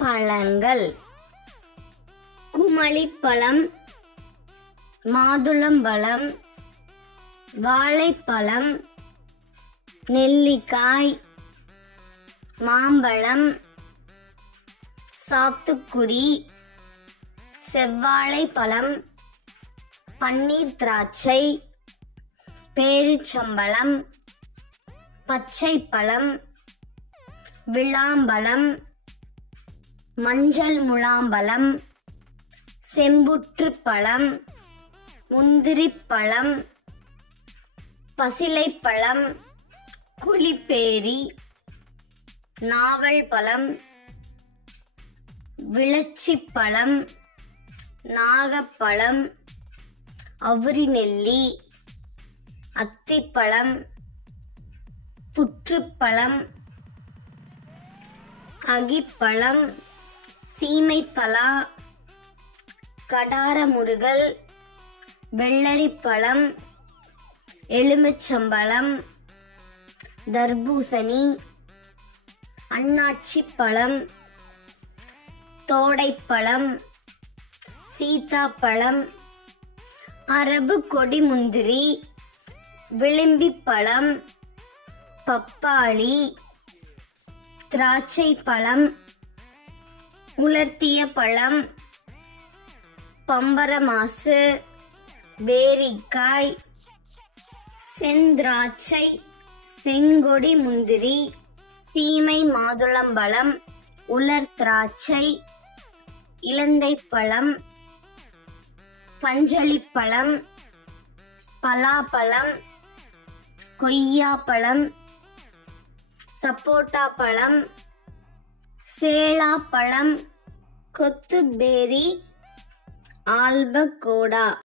பழங்கள்: குமளிப்பழம், மாதுளம்பழம், வாழைப்பழம், நெல்லிக்காய், மாம்பழம், சாத்துக்குடி, செவ்வாழைப்பழம், பன்னீர் திராட்சை, பேரிச்சம்பழம், பச்சைப்பழம், விளாம்பழம், மஞ்சள் முலாம்பழம், செம்புற்றுப்பழம், முந்திரிப்பழம், பசிலைப்பழம், குளிப்பேரி, நாவல் பழம், விளச்சிப்பழம், நாகப்பழம், அவுரி நெல்லி, அத்திப்பழம், புற்றுப்பழம், அகிப்பழம், சீமைப்பலா, கடாரமுருகல், வெள்ளரிப்பழம், எலுமிச்சம்பழம், தர்பூசணி, அன்னாச்சிப்பழம், தோடைப்பழம், சீத்தாப்பழம், அரபு கொடி முந்திரி, விளிம்பிப்பழம், பப்பாளி, திராட்சை பழம், உலர்த்திய பழம், பம்பரமாசு, பேரிக்காய், செந்திராட்சை, செங்கொடி முந்திரி, சீமை மாதுளம்பழம், உலர் திராட்சை, இலந்தைப்பழம், பஞ்சளிப்பழம், பலாப்பழம், கொய்யாப்பழம், சப்போட்டா பழம், சேலாப்பழம், கொத்துபேரி, ஆல்பகோடா.